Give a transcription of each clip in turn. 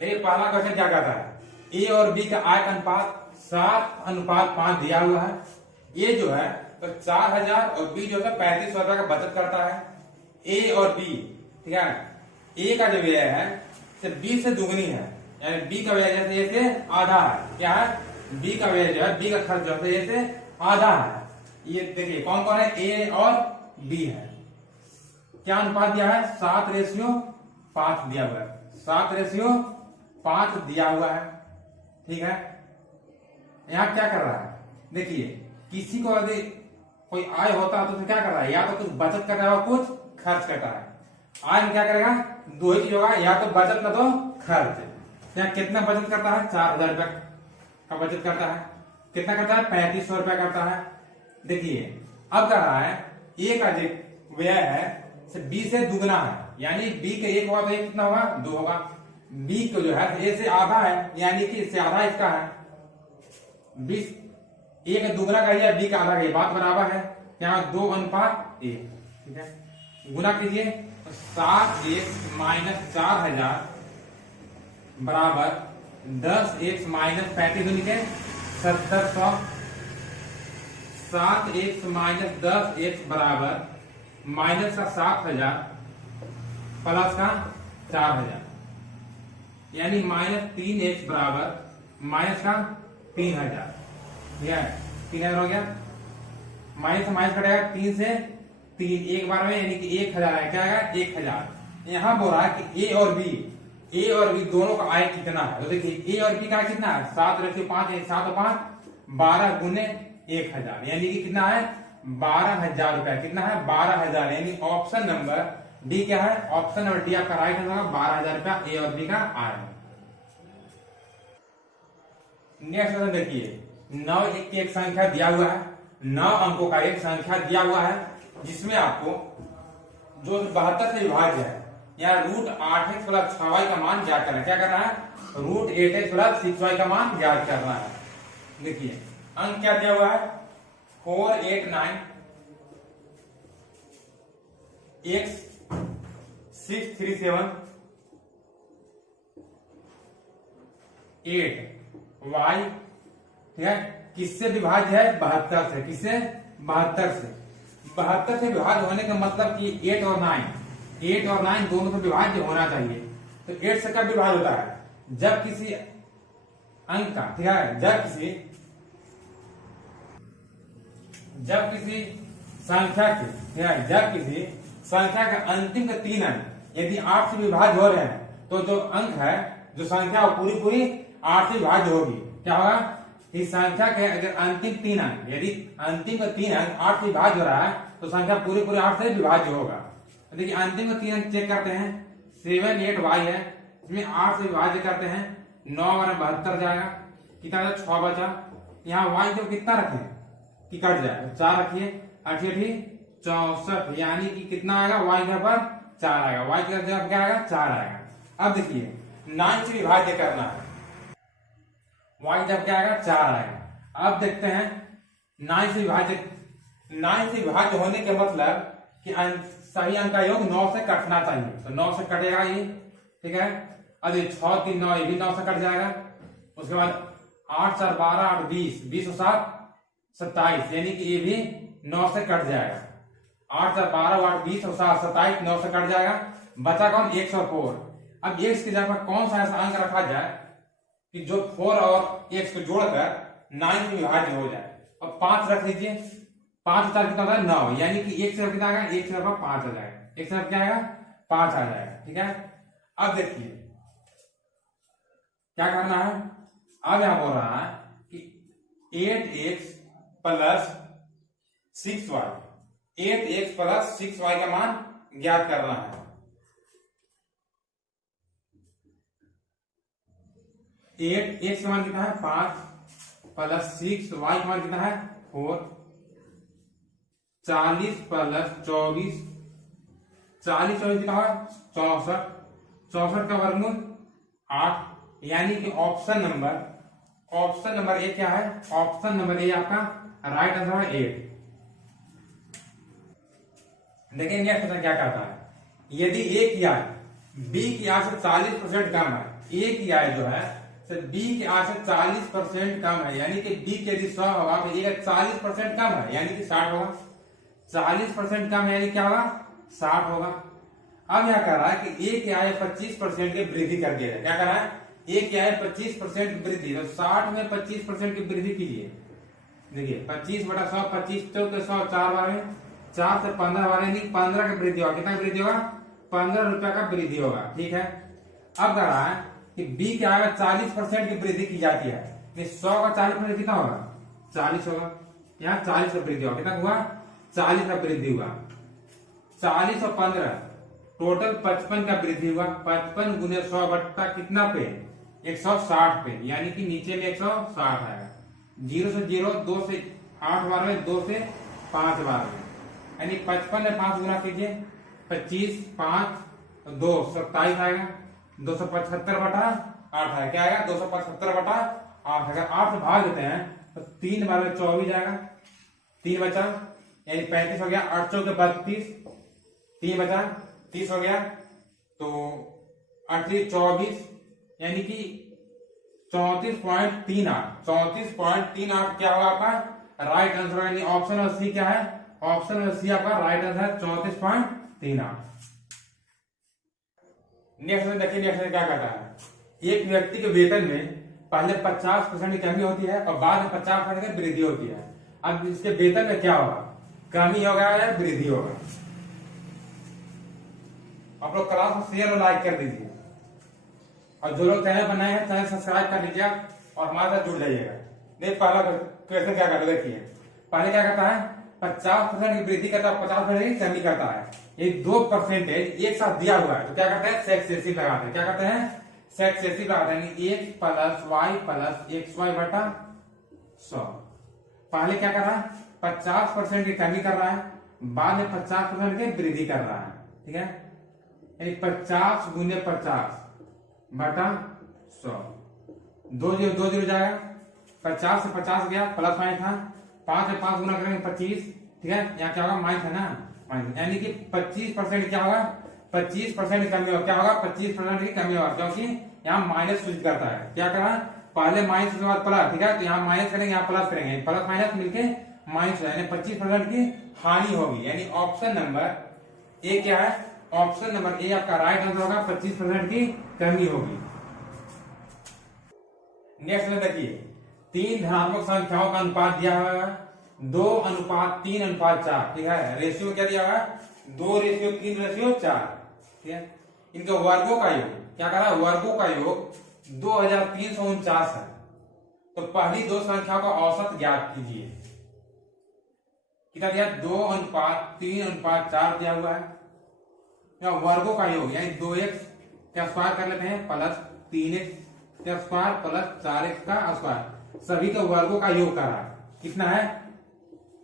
ये पहला क्वेश्चन क्या कहता है, ए और बी का आय का अनुपात 7:5 दिया हुआ है। ए जो है तो 4000 और बी जो है 3500 रुपए का बचत करता है। ए और बी, ठीक है, ए का जो व्यय है बी से दुगनी है, यानी बी का व्यय जैसे ए से आधा है। क्या है, बी का व्यय जो है, बी का खर्च जो है ए से आधा है। ये देखिए कौन कौन है, ए और बी है। क्या अनुपात दिया है, 7:5 दिया हुआ है, 7:5 दिया हुआ है। ठीक है, यहां क्या कर रहा है, देखिए किसी को यदि कोई आय होता है तो क्या कर रहा है, या तो कुछ बचत कर रहा है और कुछ खर्च करता है। आय में क्या करेगा, दो ही चीज होगा, या तो बचत ना तो खर्च। यहाँ कितना बचत करता है, 4000 रुपए का बचत करता है। कितना करता है, 3500 रुपए करता है। देखिए अब कर रहा है, ए का जो व्यय है बी से दुगना है, यानी बी का एक होगा तो एक कितना होगा, 2 होगा। बी को जो है ए से आधा है, यानी कि इससे आधा इसका है। बी ए का दुगना का है, बी का आधा का, ये बात बराबर है। यहाँ 2:1। ठीक है, गुना कीजिए तो 7x - 4000 बराबर 10x - 35 दूनी के 1700। 7x - 10x बराबर माइनस का 7000 प्लस का 4000, यानी -3x बराबर माइनस का 3000। ठीक है, 3000 हो गया। माइनस से माइनस कटेगा, 3 से 3 एक बार में, यानी कि 1000 है। क्या आएगा, 1000। यहां बोल रहा है कि ए और बी दोनों का आय कितना है। तो देखिए ए और बी का कितना है, 7:5, 7 और 5 12 गुने 1000, यानी कि कितना है, 12000 रुपया। कितना है, 12000, यानी ऑप्शन नंबर डी क्या है, ऑप्शन नंबर डी आपका राइट होगा, 12000 रुपया ए और बी का आय। नेक्स्ट क्वेश्चन देखिए, 9 की एक संख्या दिया हुआ है, 9 अंकों का एक संख्या दिया हुआ है, जिसमें आपको जो 72 से विभाज्य है, या √8x + 6y का मान ज्ञात करना है। क्या करना है, √8x + 6y का मान ज्ञात करना है। देखिए अंक क्या दिया हुआ है, 489 x 637 8 y। ठीक है, किससे विभाज्य है, 72 से। किससे, 72 से। 72 से विभाज्य होने का मतलब कि 8 और 9 दोनों से विभाज्य होना चाहिए। तो 8 से कब विभाज्य होता है, जब किसी अंक का, ठीक है, जब किसी संख्या के, ठीक है, जब किसी संख्या का अंतिम के 3 अंक यदि 8 से विभाज्य हो रहे हैं, तो जो अंक है, जो संख्या वो पूरी 8 से विभाज्य होगी। क्या होगा, इस संख्या के अगर अंतिम 3 अंक, यदि अंतिम का 3 अंक 8 से विभाज्य हो रहा है, तो संख्या पूरी 8 से विभाज्य होगा। तो देखिए अंतिम का 3 अंक चेक करते हैं, 7 8 y है, इसमें 8 से विभाज्य करते हैं, 9 × 72 जाएगा, कितना 6 बचा। यहाँ y को कितना रखें कि कट जाए, 4 रखिए, 8 64, यानी कि कितना आएगा, y के पर 4 आएगा, y की जगह क्या आएगा, 4 आएगा। अब देखिए 9 से विभाज्य करना है, y जब क्या आएगा, 4 आएगा। अब देखते हैं 9 से विभाज्य होने के मतलब कि सही अंक का योग 9 से कटना चाहिए, तो 9 से कटेगा ये। ठीक है, अब ये 6 3 9, ये भी 9 से कट जाएगा। उसके बाद 8 4 12 8 20, 20 और 7 27, यानी कि ये भी 9 से कट जाएगा। 8 4 12 8 20 और 7 27, 9 से कट जाएगा। बचा कौन, 104। अब x की जगह कौन सा ऐसा अंक रखा जाए कि जो 4 और x को जोड़कर 9 से विभाज्य हो जाए। अब 5 रख लीजिए, 5 4 कितना होता है, 9, यानी कि 1 से कितना आएगा, 1 से 5 आ जाएगा, 1 से क्या आएगा, 5 आ जाएगा। ठीक है, अब देखिए क्या करना है, अब यहां बोल रहा है कि 8x + 6y, 8x + 6y का मान ज्ञात करना है। 8x का मान कितना है, 5 + 6y का मान कितना है, 4। 40 + 24, 40 24 कितना है, 64। 64 का वर्गमूल 8, यानी कि ऑप्शन नंबर ए क्या है, ऑप्शन नंबर ए आपका राइट आंसर है 8। देखिए नेक्स्ट क्वेश्चन क्या कहता है, यदि ए की आय बी की आय से 40% कम है, ए की आय जो है बी की आय से 40% कम है, यानी कि बी के यदि 100 होगा तो ए का 40% कम है यानी कि 60 होगा। 40% कम है यानी क्या होगा, 60 होगा। अब यह कह रहा है कि ए की आय 25% की वृद्धि कर दिया है। क्या कह रहा है, ए की आय 25% वृद्धि, तो 60 में 25% की वृद्धि कीजिए। देखिए 25/100, 25 तो 100, 4 बार में 4 से 15 बार यानी 15 की वृद्धि होगा। कितना वृद्धि होगा, 15 रुपए का वृद्धि होगा। ठीक है, अब कह रहा है कि बी के आय में 40% की वृद्धि की जाती है, 100 का 40% कितना होगा, 40 होगा। यहाँ 40 का वृद्धि होगा, कितना हुआ, 40 का वृद्धि हुआ। 40 और 15 टोटल 55 का वृद्धि हुआ। 55 गुने 100 बट्टा कितना पे, 160 पे, यानी कि नीचे में 160 आएगा। 0 से 0, 2 से 8 बार में, 2 से 5 बार में, यानी 55 में 5 गुना कीजिए, 25, 5, 2, 27 आएगा। 275/8 है, क्या आएगा, 275/8। अगर 8 से भाग देते हैं तो 3 बार में 24 आएगा, 3 बचा यानी 35 हो गया। 8 चौके 32, 3 बचा 30 हो गया, तो 8 24 यानी कि 34.38। 34.38 क्या होगा आपका राइट आंसर, यानी ऑप्शन नंबर सी क्या है, ऑप्शन नंबर सी आपका राइट आंसर है 34.38। नेक्स्ट देखिए, नेक्स्ट क्या कहता है, एक व्यक्ति के वेतन में पहले 50% की कमी होती है और बाद में 50% की वृद्धि होती है। अब इसके वेतन में क्या होगा, कमी होगा या वृद्धि होगा। आप लोग क्लास को शेयर और लाइक कर दीजिए, और जो लोग चैनल बनाए हैं चैनल सब्सक्राइब कर लीजिए और हमारे साथ जुड़ जाइएगा। नहीं, पहला क्वेश्चन क्या करता है, देखिए पहले क्या करता है, 50% की वृद्धि करता है, 50% की कमी करता है। ये 2% एक साथ दिया हुआ है तो क्या करते हैं, सक्सेसिव लगाते हैं। क्या करते हैं, सक्सेसिव लगाते हैं, x + y + xy बटा 100। पहले क्या कर रहा है, 50% की कमी कर रहा है, बाद में 50% की वृद्धि कर रहा है। ठीक है, यानी 50 गुने 50 बटा 100, 2 0 2 0 जाएगा। 50 से 50 गया, प्लस माइनस था, 5 से 5 गुना करेंगे 25। ठीक है, यहाँ क्या होगा, माइनस है ना, माइनस, यानी कि 25% क्या होगा, 25% की कमी होगा। क्या होगा, 25% की कमी होगा, क्योंकि यहाँ माइनस सूचित करता है। क्या करा, पहले माइनस के बाद प्लस। ठीक है, तो यहाँ माइनस करेंगे, यहाँ प्लस करेंगे, प्लस माइनस मिलके माइनस, यानी 25% की हानि होगी। यानी ऑप्शन नंबर ए क्या है, ऑप्शन नंबर ए आपका राइट आंसर होगा, 25% की कमी होगी। नेक्स्ट में देखिए, 3 धनात्मक संख्याओं का अनुपात दिया हुआ है 2:3:4। ठीक है, रेशियो क्या दिया हुआ है, 2:3:4। ठीक है, इनके वर्गों का योग क्या कर रहा है, वर्गों का योग 2349 है। तो पहली 2 संख्याओं का औसत ज्ञात कीजिए। कितना दिया, 2:3:4 दिया हुआ है। वर्गों का योग यानी 2x का स्क्वायर कर लेते हैं, प्लस 3x का स्क्वायर प्लस 4x का स्क्वायर, सभी के वर्गों का योग कर रहा है। कितना है,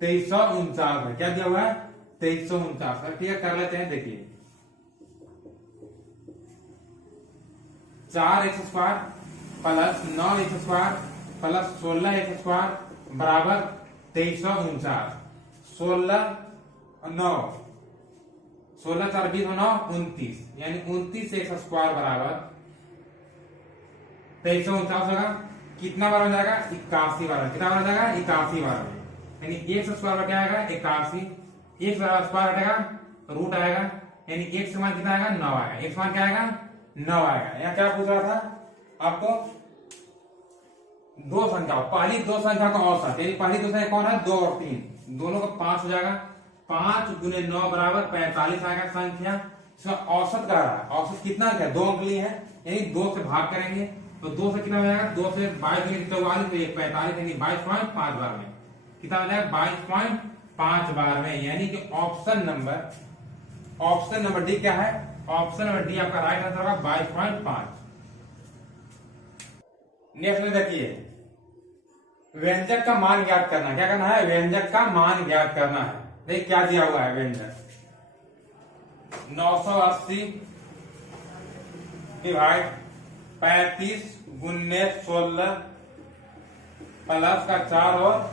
2349 है। क्या दिया हुआ है, 2349 है। ठीक है, कर लेते हैं, देखिए 4x square plus 9x square plus 16x square बराबर 2349। 16 4 20 9 29, यानी 29x स्क्वायर बराबर 2349 होगा। कितना बार हो जाएगा, 81 बार। कितना बार हो जाएगा, 81 बार, यानी x स्क्वायर क्या आएगा, 81। x स्क्वायर हटेगा रूट आएगा, यानी x का मान कितना आएगा, 9 आएगा। x मान क्या आएगा, 9 आएगा। यहाँ क्या पूछ रहा था आपको, 2 संख्या, पहली 2 संख्या का औसत, यानी पहली 2 संख्या कौन है, 2 और 3, दोनों का 5 हो जाएगा। 5 गुने 9 बराबर 45 आएगा संख्या। इसका औसत का रहा है, औसत कितना है, 2 अंक लिए हैं, यानी 2 से भाग करेंगे तो 2 से कितना हो जाएगा, 2 से 22 44 तो 45, यानी 22.5 बार में कितना हो जाएगा, 22.5 बार में, यानी कि ऑप्शन नंबर डी क्या है, ऑप्शन नंबर डी आपका राइट आंसर होगा 22.5। नेक्स्ट में देखिए, व्यंजक का मान ज्ञात करना। क्या करना है, व्यंजक का मान ज्ञात करना है। देखिए क्या दिया हुआ है, व्यंजक 980 डिवाइड 35 गुने 16 प्लस का 4 और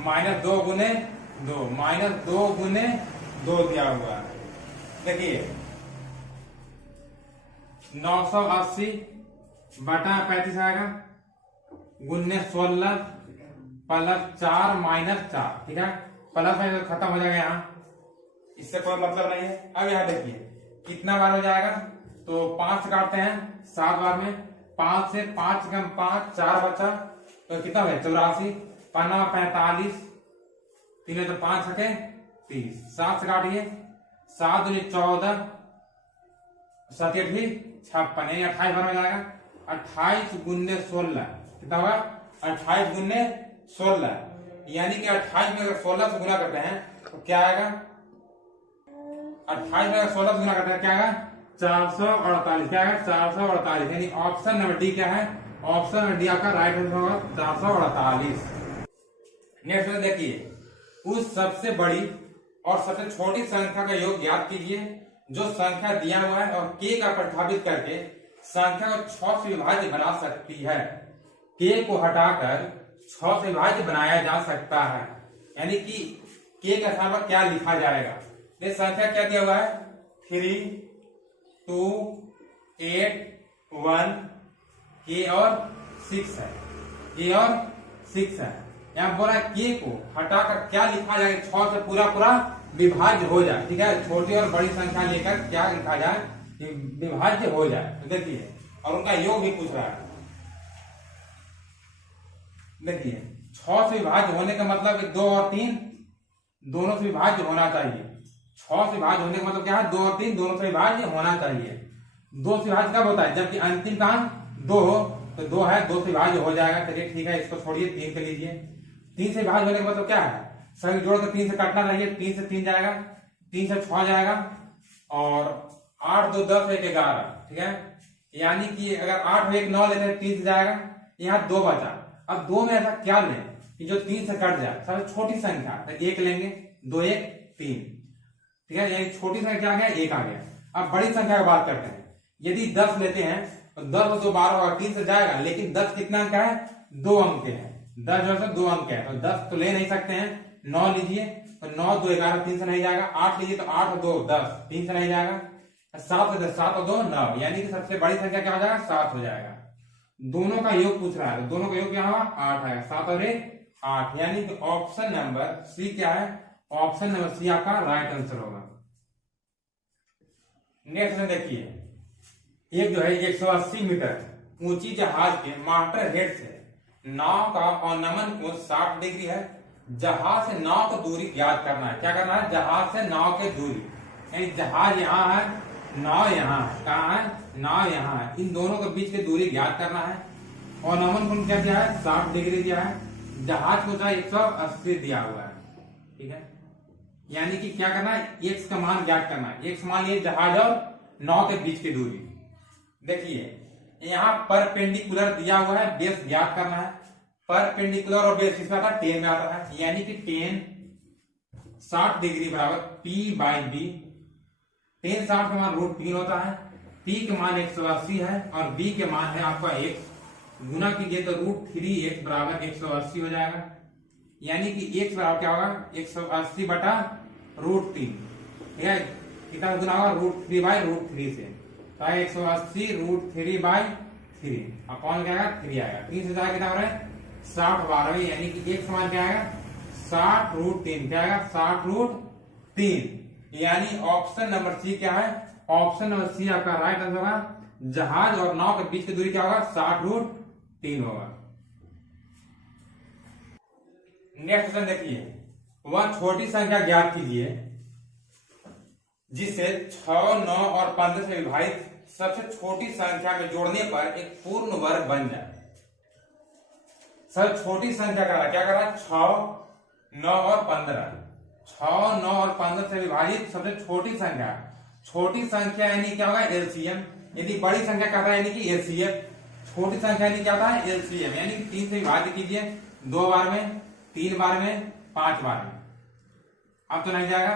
माइनस 2 गुने 2 दिया हुआ है। देखिए 980 बटा 35 आएगा गुन्ने 16 प्लस 4 माइनस 4, ठीक है। प्लस में खत्म हो जाएगा यहाँ, इससे कोई मतलब नहीं है। अब यहाँ देखिए कितना बार हो जाएगा, तो 5 से काटते हैं 7 बार में, 5 से 5 कम 5 4 बचा, तो कितना हो गया 84, 5 45, 3 तो 5 सके 30, 7 से काटिए 7 दूनी 14, 7 56, यानी 28 बार हो जाएगा। 28 गुन्ने 16 कितना होगा 28 गुन्ने 16, यानी कि 28 में अगर 16 से गुना करते हैं तो क्या आएगा, 28 में अगर 16 से गुना करते हैं क्या आएगा 448, क्या आएगा 448, यानी ऑप्शन नंबर डी क्या है, ऑप्शन नंबर डी आपका राइट आंसर होगा 448। नेक्स्ट में देखिए उस सबसे बड़ी और सबसे छोटी संख्या का योग ज्ञात कीजिए जो संख्या दिया हुआ है और के का प्रतिस्थापित करके संख्या को 6 से विभाज्य बना सकती है। के को हटाकर 6 से विभाज्य बनाया जा सकता है, यानी कि के का स्थान पर क्या लिखा जाएगा। ये संख्या क्या दिया हुआ है 3 2 8 1, के और 6 है, के और 6 है। यहाँ बोला के को हटाकर क्या लिखा जाएगा, 6 से पूरा पूरा विभाज्य हो जाए, ठीक है। छोटी और बड़ी संख्या लेकर क्या लिखा जाए विभाज्य हो जाए। तो देखिए और उनका योग भी पूछ रहा है। देखिए 6 से विभाज्य होने का मतलब 2 और 3 दोनों से विभाज्य होना चाहिए। 6 से विभाज्य होने का मतलब क्या है 2 और 3 दोनों से विभाज्य होना चाहिए। 2 से विभाज्य कब होता है, जबकि अंतिम का 2 हो, तो 2 है 2 से विभाज्य हो जाएगा। चलिए ठीक है, इसको छोड़िए 3 के लीजिए। 3 से विभाज्य होने का मतलब क्या है, सभी जोड़ कर 3 से काटना चाहिए, 3 से 3 जाएगा, 3 से 6 जाएगा और 8 2 10 1 11, ठीक है। यानी कि अगर 8 1 9 लेते हैं 3 से जाएगा, यहाँ 2 बचा। अब 2 में ऐसा क्या लें कि जो 3 से कट जाए, सबसे छोटी संख्या, तो 1 लेंगे, 2 1 3, ठीक है। यानी छोटी संख्या क्या आ गया 1 आ गया। अब बड़ी संख्या की बात करते हैं, यदि 10 लेते हैं तो 10 जो 12 होगा 3 से जाएगा, लेकिन 10 कितना अंक है 2 अंक के हैं, 10 जो है 2 अंक है, तो 10 तो ले नहीं सकते हैं। 9 लीजिए तो 9 2 11 3 से नहीं जाएगा। 8 लीजिए तो 8 2 10 3 से नहीं जाएगा। 7 से 7 और 2 9, यानी कि सबसे बड़ी संख्या क्या हो जाएगा 7 हो जाएगा। दोनों का योग पूछ रहा है, तो दोनों का योग क्या होगा 8 है, 7 और 1 8, यानी कि ऑप्शन नंबर सी क्या है, ऑप्शन नंबर सी आपका राइट आंसर होगा। नेक्स्ट में देखिए एक जो है 180 मीटर ऊंची जहाज के मास्टर हेड से नाव का अवनमन कोण 60 डिग्री है। जहाज से नाव की दूरी ज्ञात करना है। क्या करना है, जहाज से नाव की दूरी, यानी जहाज यहाँ है, नाव यहाँ है, कहाँ है, नाव यहाँ है, इन दोनों के बीच की दूरी ज्ञात करना है। और नमन कोण क्या दिया है 60 डिग्री दिया है। जहाज को चाहे 180 दिया हुआ है, ठीक है। यानी कि क्या करना है एक्स का मान ज्ञात करना है। एक्स मान ये जहाज और नाव के बीच की दूरी। देखिए यहाँ परपेंडिकुलर दिया हुआ है, बेस ज्ञात करना है। परपेंडिकुलर और बेस किसमें आता है 10 में आता है, यानी कि 10 60 डिग्री बराबर P बाई बी। 10 60 का मान √3 होता है। P के मान 180 है और B के मान है आपका x। गुना कीजिए तो √3x बराबर 180 हो जाएगा, यानी कि x बराबर क्या होगा 180 बटा √3, ठीक है। कितना गुना होगा √3 बाई √3 से, तो 180 √3 बाई 3 अपॉन क्या आएगा 3 आएगा। 3 से जाएगा कितना हो रहा है 60 12, यानी कि x मान क्या आएगा 60 √3, क्या आएगा 60 √3, यानी ऑप्शन नंबर सी क्या है, ऑप्शन नंबर सी आपका राइट आंसर होगा। जहाज और नाव के बीच की दूरी क्या होगा 60 √3 होगा। नेक्स्ट क्वेश्चन देखिए, वह छोटी संख्या ज्ञात कीजिए जिसे 6 9 और 15 से विभाजित सबसे छोटी संख्या में जोड़ने पर एक पूर्ण वर्ग बन जाए। सबसे छोटी संख्या क्या कर रहा है 6 9 और 15, 6 9 और 15 से विभाजित सबसे छोटी संख्या। छोटी संख्या यानी क्या होगा एलसीएम, यदि बड़ी संख्या कहता है यानी कि एलसीएम। छोटी संख्या यानी क्या होता है एलसीएम, यानी कि 3 से विभाजित कीजिए 2 बार में, 3 बार में, 5 बार में। अब तो नहीं जाएगा,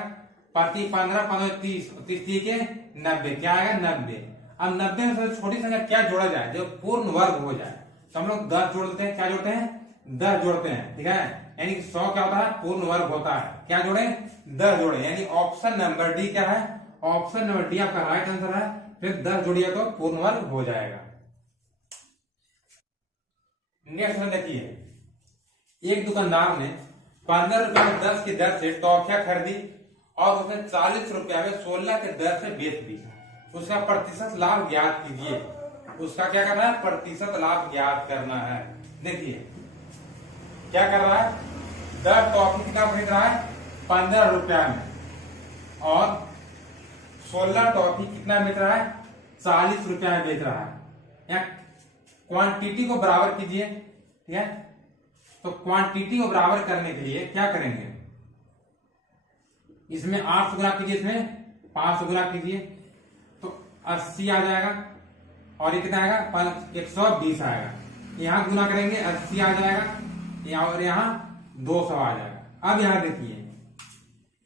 प्रति 15 15 30 30 के 90, क्या आएगा 90। अब 90 में सबसे छोटी संख्या क्या जोड़ा जाए जो पूर्ण वर्ग हो जाए, तो हम लोग 10 जोड़ते हैं। क्या जोड़ते हैं 10 जोड़ते हैं, ठीक है। यानी कि 100 क्या होता है पूर्ण वर्ग होता है, क्या जोड़े 10 जोड़े, यानी ऑप्शन नंबर डी क्या है, ऑप्शन नंबर डी आपका राइट आंसर है। फिर 10 जोड़िए तो पूर्ण वर्ग हो जाएगा। नेक्स्ट देखिए, एक दुकानदार ने 15 रुपए में 10 की दर से टॉफियां खरीदी और उसने 40 रुपया में 16 के दर से बेच दी। उसका प्रतिशत लाभ ज्ञात कीजिए। उसका क्या करना है? प्रतिशत लाभ ज्ञात करना है। देखिए क्या कर रहा है, 10 टॉफी कितना खरीद रहा है? 15 रुपया में, और 16 टॉफी कितना बेच रहा है? 40 रुपया में बेच रहा है। यहाँ क्वांटिटी को बराबर कीजिए, ठीक है। तो क्वांटिटी को बराबर करने के लिए क्या करेंगे, इसमें 800 गुना कीजिए, इसमें 500 गुना कीजिए, तो 80 आ जाएगा, और ये कितना आएगा? 120 आएगा। यहां गुना करेंगे 80 आ जाएगा, और यहाँ 200 आ जाएगा। अब यहां देखिए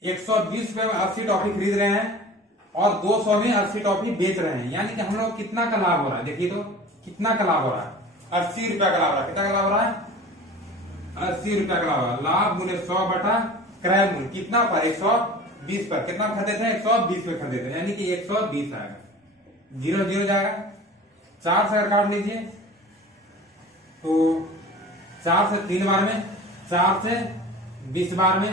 120 रुपए में 80 टॉफी खरीद रहे हैं और 200 में 80 टॉफी बेच रहे हैं, यानी कि हम लोग कितना का लाभ हो रहा है? देखिए तो कितना का लाभ हो रहा है? 80 रुपया का लाभ हो रहा है। कितना का लाभ हो रहा है? 80 रुपया का लाभ हो रहा है। लाभ गुने 100 बटा क्रय मूल्य कितना पर? 120 पर। कितना खरीदते थे? 120 पे खरीदते थे, यानी कि 120 आएगा। 0 0 जाएगा। 4 से अगर काट लीजिए तो 4 से 3 बार में, 4 से 20 बार में,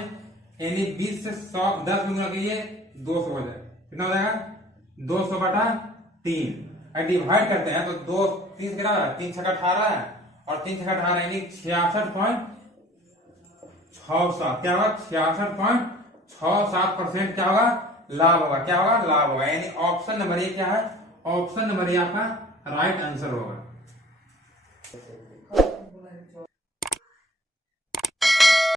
यानी 20 से 100 10 में गुना कीजिए 200 हो जाएगा। कितना हो जाएगा? 200 बटा 3। डिवाइड करते हैं तो 2 3 से कितना है? 3 छक्का 18 है, और 3 छक्का 18 यानी 66.67। क्या होगा? 66.67% क्या होगा? लाभ होगा। क्या होगा? लाभ होगा। यानी ऑप्शन नंबर ए क्या है? ऑप्शन नंबर ए आपका राइट आंसर होगा।